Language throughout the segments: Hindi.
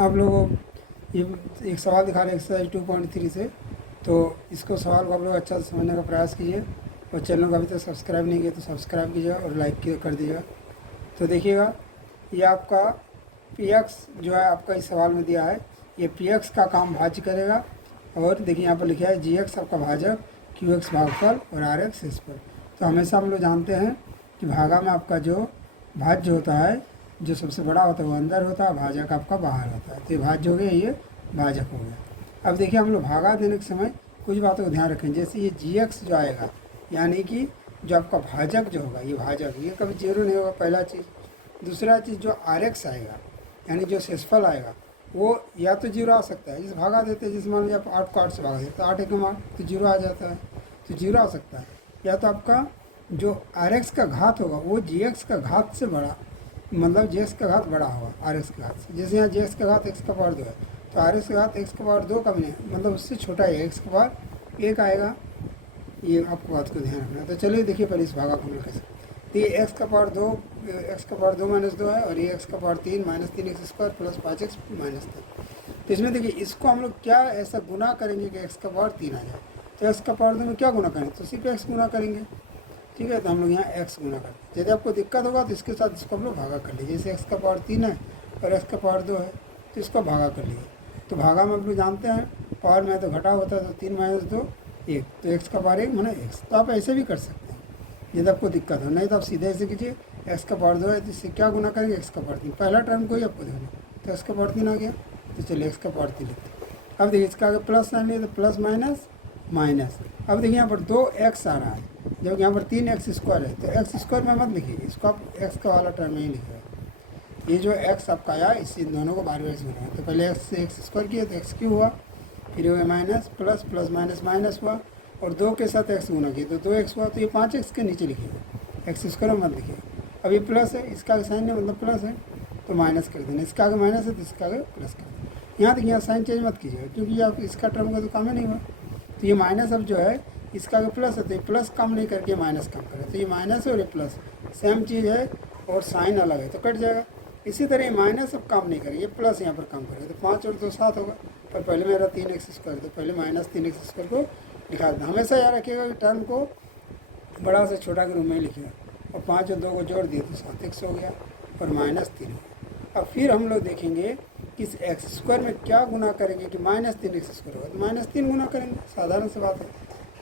आप लोगों ये एक सवाल दिखा रहे हैं एक्सरसाइज 2.3 से, तो इसको सवाल को आप लोग अच्छा से समझने का प्रयास कीजिए और चैनल को अभी तक सब्सक्राइब नहीं किया तो सब्सक्राइब कीजिएगा और लाइक कर दीजिएगा। तो देखिएगा, ये आपका पी एक्स जो है आपका इस सवाल में दिया है, ये पी एक्स का काम भाज्य करेगा। और देखिए यहाँ पर लिखा है जी एक्स आपका भाजक, क्यू एक्स भागफल और आर एक्स शेषफल। तो हमेशा हम लोग जानते हैं कि भागा में आपका जो भाज्य होता है, जो सबसे बड़ा होता है वो अंदर होता है, भाजक आपका बाहर होता है। तो ये भाज्य हो गया, ये भाजक हो गया। अब देखिए हम लोग भागा देने के समय कुछ बातों का ध्यान रखें। जैसे ये जी एक्स जो आएगा, यानी कि जो आपका भाजक जो होगा, ये भाजक ये कभी जीरो नहीं होगा, पहला चीज़। दूसरा चीज़ जो आर एक्स आएगा, यानी जो शेषफल आएगा, वो या तो जीरो आ सकता है, जिस भागा देते हैं, जिस मान लीजिए आप 8 को 8 से भागा देते हैं, 8 एकम 8 तो जीरो आ जाता है, तो जीरो आ सकता है। या तो आपका जो आर एक्स का घात होगा वो जी एक्स का घात से बड़ा, मतलब जी एक्स का घात बड़ा होगा आर एक्स के घात से। जैसे यहाँ जी एक्स का घात एक्स का पावर 2 है, तो आर एक्स का घात एक्स का पावर 2 का भी नहीं, मतलब उससे छोटा है, एक्स का पावर 1 आएगा। ये आपको बात को ध्यान रखना है। तो चलिए देखिए पहले इस भागा को हम लोग कैसे, तो ये एक्स का पावर 2, एक्स का पावर 2 माइनस 2 है, और ये एक्स का power 3 minus 3 x square plus 5 x minus 3। तो इसमें देखिए इसको हम लोग क्या ऐसा गुना करेंगे कि एक्स का पावर 3 आ जाए। तो एक्स का पावर 2 में क्या गुना करेंगे, तो सिर्फ एक्स गुना करेंगे, ठीक है। तो हम लोग यहाँ एक्स गुना करते हैं। यदि आपको दिक्कत होगा तो इसके साथ इसको हम लोग भागा कर लीजिए। जैसे एक्स का पावर 3 है और एक्स का पावर 2 है, तो इसको भागा कर लीजिए। तो भागा में आप लोग जानते हैं पावर में तो घटा होता है, तो 3 माइनस 2 1, तो एक्स का पावर 1 माना एक्स। तो आप ऐसे भी कर सकते हैं यदि आपको दिक्कत हो, नहीं तो आप सीधे ऐसे कीजिए, एक्स का पावर 2 है तो इससे क्या गुना करेंगे, एक्स का पावर 3, पहला टर्म को ही आपको देखना, तो एक्स का पावर 3 आ गया। तो चलिए एक्स का पावर 3 लिखते हैं। अब देखिए इसका आगे प्लस साइन लिए तो प्लस माइनस माइनस। अब देखिए यहाँ पर 2x आ रहा है, जब यहाँ पर 3x स्क्वायर है, तो एक्स स्क्वायर में मत लिखिए, इसको आप एक्स का वाला टर्म में ही लिखिएगा। ये जो x आपका आया, इस इन दोनों को बार बार बनाया, तो पहले एक्स से एक्स स्क्वायर किया तो एक्स क्यू हुआ, फिर हुआ minus plus plus minus minus हुआ, और 2 के साथ x गुना किया तो 2x हुआ। तो ये 5x के नीचे लिखिएगा, एक्स स्क्वायर में मत लिखिए। अब ये प्लस है, इसका आगे साइन है मतलब प्लस है, तो माइनस कर देना, इसका आगे माइनस है तो इसका आगे प्लस कर देना। यहाँ देखिए यहाँ साइन चेंज मत कीजिएगा, क्योंकि ये आप इसका टर्म का तो काम ही नहीं हुआ। तो ये माइनस अब जो है इसका आगे प्लस है, तो ये प्लस काम नहीं करके माइनस काम करें, तो ये माइनस है और ये प्लस सेम चीज़ है और साइन अलग है तो कट जाएगा। इसी तरह ये माइनस अब काम नहीं करेगा, ये प्लस यहाँ पर काम करेगा, तो 5 और 2 7 होगा। पर पहले मेरा 3x स्क्वायर, तो पहले माइनस 3x स्क्वायर को लिखा देना। हमेशा याद रखिएगा कि टर्म को बड़ा से छोटा के रूप में ही लिखिएगा, और 5 और 2 को जोड़ दिए तो 7x हो गया और माइनस 3 हो गया। अब फिर हम लोग देखेंगे कि इस एक्स स्क्वायर में क्या गुना करेंगे कि माइनस 3x स्क्वायर होगा, तो माइनस 3 गुना करेंगे, साधारण सी बात है।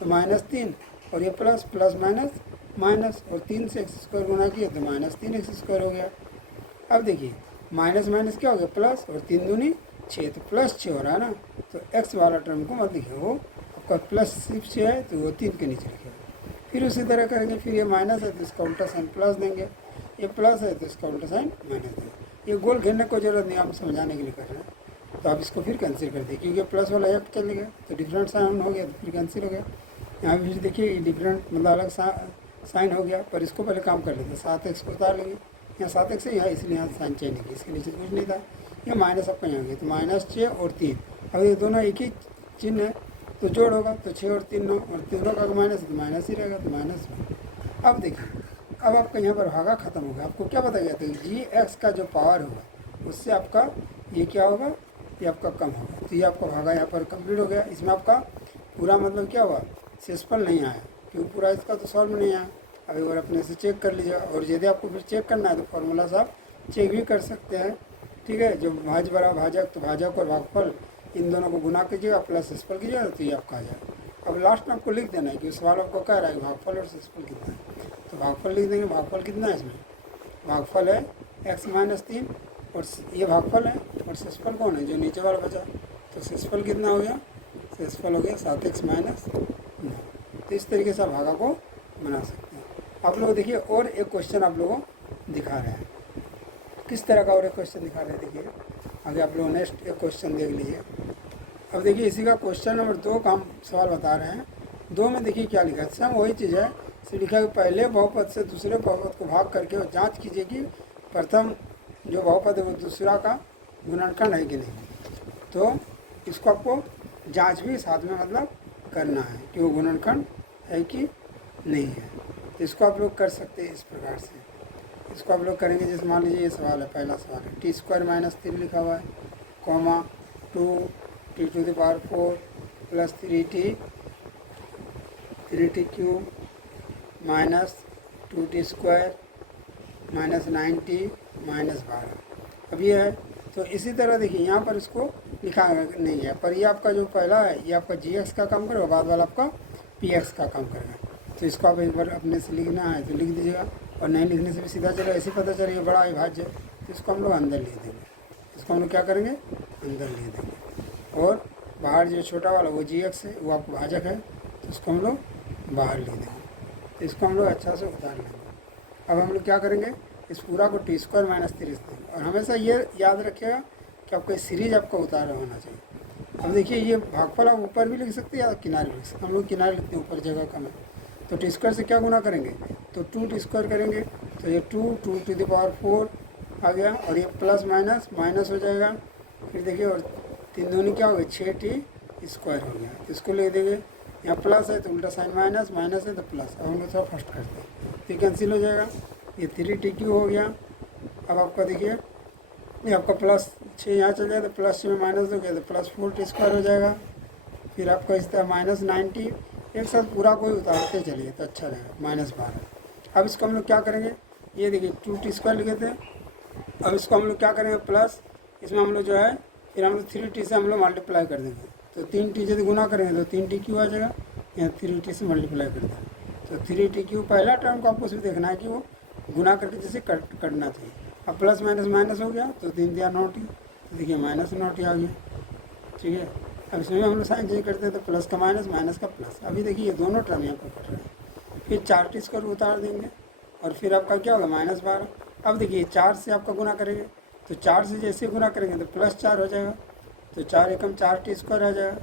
तो माइनस 3 और ये प्लस प्लस माइनस माइनस, और 3 से एक्स स्क्वायर गुना किया तो माइनस 3x स्क्वायर हो गया। अब देखिए माइनस माइनस क्या हो गया प्लस, और 3 दूनी 6, तो प्लस 6 हो रहा है ना, तो एक्स वाला टर्म को मत लिखिए, वो आपका प्लस सिर्फ 6 है तो वो 3 के नीचे लिखिएगा। फिर उसी तरह करेंगे, फिर ये माइनस है तो इसका उल्टा साइन प्लस देंगे, ये प्लस है तो इसका उल्टा साइन माइनस देंगे। ये गोल घेरने को जरूरत नहीं, आप समझाने के लिए कर रहे हैं। तो आप इसको फिर कैंसिल कर दिए, क्योंकि प्लस वाला एक चल गया तो डिफरेंट साइन हो गया, तो फिर कैंसिल हो गया। यहाँ भी फिर देखिए ये डिफरेंट मतलब अलग साइन हो गया, पर इसको पहले काम कर लेते हैं, 7x को उतार लेंगे, यहाँ 7x है यहाँ, इसलिए यहाँ साइन चेंज नहीं किया, इसके नीचे कुछ नहीं था। ये माइनस आपका यहाँ गया, तो माइनस 6 और 3, अब ये दोनों एक ही चिन्ह है तो जोड़ होगा, तो 6 और 3 9, और तीनों का माइनस है तो माइनस ही रहेगा, तो माइनस। अब देखिए अब आपका यहाँ पर भागा खत्म हो गया। आपको क्या बताया गया था, जी एक्स का जो पावर होगा उससे आपका ये क्या होगा, ये आपका कम होगा। तो ये आपका भागा यहाँ पर कंप्लीट हो गया। इसमें आपका पूरा मतलब क्या हुआ, शेषफल नहीं आया, क्योंकि पूरा इसका तो सॉल्व नहीं आया। अब एक बार अपने से चेक कर लीजिएगा, और यदि आपको फिर चेक करना है तो फॉर्मूला से आप चेक भी कर सकते हैं, ठीक है। जो भाज्य बड़ा भाजक, तो भाजक और भागफल इन दोनों को गुना कीजिएगा प्लस शेषफल कीजिएगा, तो ये आपका आ जाएगा। अब लास्ट में आपको लिख देना है कि सवाल आपको कह रहा है भागफल और शेषफल कितना है, तो भागफल लिख देंगे। भागफल कितना है इसमें, भागफल है x माइनस 3, और ये भागफल है, और शेषफल कौन है जो नीचे वाला बचा, तो शेषफल कितना हो गया, शेषफल हो गया 7x माइनस 9। तो इस तरीके से आप भागा को बना सकते हैं। आप लोग देखिए और एक क्वेश्चन आप लोगों को दिखा रहे हैं, किस तरह का और एक क्वेश्चन दिखा रहे हैं, देखिए आगे आप लोग नेक्स्ट एक क्वेश्चन देख लीजिए। अब देखिए इसी का क्वेश्चन नंबर 2 का हम सवाल बता रहे हैं। 2 में देखिए क्या लिखा है, सेम वही चीज़ है, सिर्फ लिखा है कि पहले बहुपद से दूसरे बहुपद को भाग करके और जांच कीजिए कि प्रथम जो बहुपद है वो दूसरा का गुणनखंड है कि नहीं। तो इसको आपको जांच भी साथ में मतलब करना है कि वो गुणनखंड है कि नहीं है। तो इसको आप लोग कर सकते हैं इस प्रकार से। इसको आप लोग करेंगे, जैसे मान लीजिए ये सवाल है, पहला सवाल है टी स्क्वायर माइनस 3 लिखा हुआ है, comma 2t⁴ plus 3t³ minus 2t² minus 9t minus 12। अब ये है, तो इसी तरह देखिए यहाँ पर इसको लिखा नहीं है, पर ये आपका जो पहला है ये आपका gx का काम करेगा, बाद वाला आपका px का काम करेगा। तो इसको आप एक बार अपने से लिखना है तो लिख दीजिएगा, और नहीं लिखने से भी सीधा चलेगा, ऐसे पता चलेगा बड़ा अविभाज्य, तो इसको हम लोग अंदर लिख देंगे। इसको हम लोग क्या करेंगे, अंदर लिख देंगे। और बाहर जो छोटा वाला वो gx है, वो आपको भाजक है, तो इसको हम लोग बाहर लिख देंगे। तो इसको हम लोग अच्छा से उतार लेंगे। अब हम लोग क्या करेंगे, इस पूरा को t² माइनस 3 देंगे। और हमेशा ये याद रखिएगा कि आपको सीरीज आपका उतारा होना चाहिए। अब देखिए ये भागफल आप ऊपर भी लिख सकते हैं या किनारे लिख सकते हैं। हम लोग किनारे लिखते हैं, ऊपर जगह कम है, तो t² से क्या गुना करेंगे, तो 2t² करेंगे, तो ये 2 आ गया, और ये प्लस माइनस माइनस हो जाएगा। फिर देखिए और 3 दूनी क्या हो गया, 6t² हो गया। तो इसको ले देंगे, यहाँ प्लस है तो उल्टा साइन माइनस, माइनस है तो प्लस। अब हम लोग थोड़ा फर्स्ट करते हैं, तो ये कैंसिल हो जाएगा, ये 3t³ हो गया। अब आपका देखिए ये आपका प्लस 6 यहाँ चल जाए तो प्लस 6 में माइनस दोगे तो प्लस 4t² हो जाएगा। फिर आपका इस तरह माइनस 90, एक साथ पूरा कोई उतारते चलिए तो अच्छा रहेगा, माइनस 12। अब इसको हम लोग क्या करेंगे, ये देखिए 2t² लिखे थे, अब इसको हम लोग क्या करेंगे प्लस, इसमें हम लोग जो है फिर हम लोग 3t से हम लोग मल्टीप्लाई कर देंगे। तो 3t से गुना करेंगे तो 3t³ आ जाएगा, यहाँ 3t से मल्टीप्लाई कर देंगे। तो 3t³ पहला टर्म को आपको सिर्फ देखना है कि वो गुना करके जैसे कटना चाहिए। अब प्लस माइनस माइनस हो गया तो 3 दिया 9t, तो देखिए माइनस 9t आ गया, ठीक है। अब इसमें हम लोग साइन चेंज करते हैं तो प्लस का माइनस, माइनस का प्लस। अभी देखिए ये दोनों टर्म यहाँ पर कट रहे हैं। फिर 4t² उतार देंगे, और फिर आपका क्या होगा, माइनस 12। अब देखिए 4 से आपका गुना करेंगे, तो 4 से जैसे गुना करेंगे तो प्लस 4 हो जाएगा, तो 4 एकम 4t² आ जाएगा,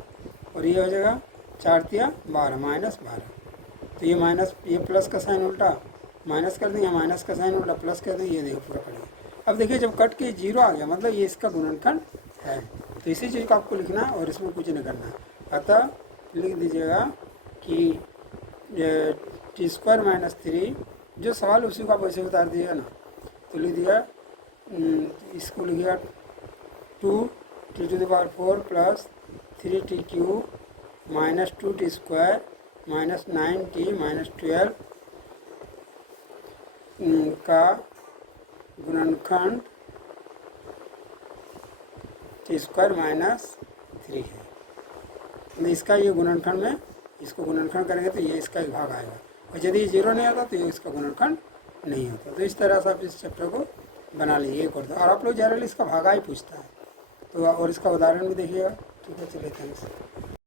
और ये हो जाएगा 4 तिया 12 माइनस 12। तो ये माइनस, ये प्लस का साइन उल्टा माइनस कर देंगे, माइनस का साइन उल्टा प्लस कर देंगे, ये देखो पूरा पड़ेगा। अब देखिए जब कट के 0 आ गया मतलब ये इसका गुणनखंड है, तो इसी चीज़ को आपको लिखना है और इसमें कुछ नहीं करना है। अतः लिख दीजिएगा कि t² माइनस 3, जो सवाल उसी को आप वैसे उतार दीजिएगा ना, तो लिख दिया, इसको लिखिएगा 2t⁴ plus 3t³ minus 2t² minus 9t minus 12 का गुणनखंड t² माइनस 3 है। तो इसका ये गुणनखंड में इसको गुणनखंड करेंगे तो ये इसका एक भाग आएगा, और यदि 0 नहीं आता तो ये इसका गुणनखंड नहीं होता। तो इस तरह से आप इस चैप्टर को बना लीजिए, एक और आप लोग जनरली इसका भागा ही पूछता है, तो और इसका उदाहरण भी देखिएगा, ठीक है। चलिए, थैंक्स।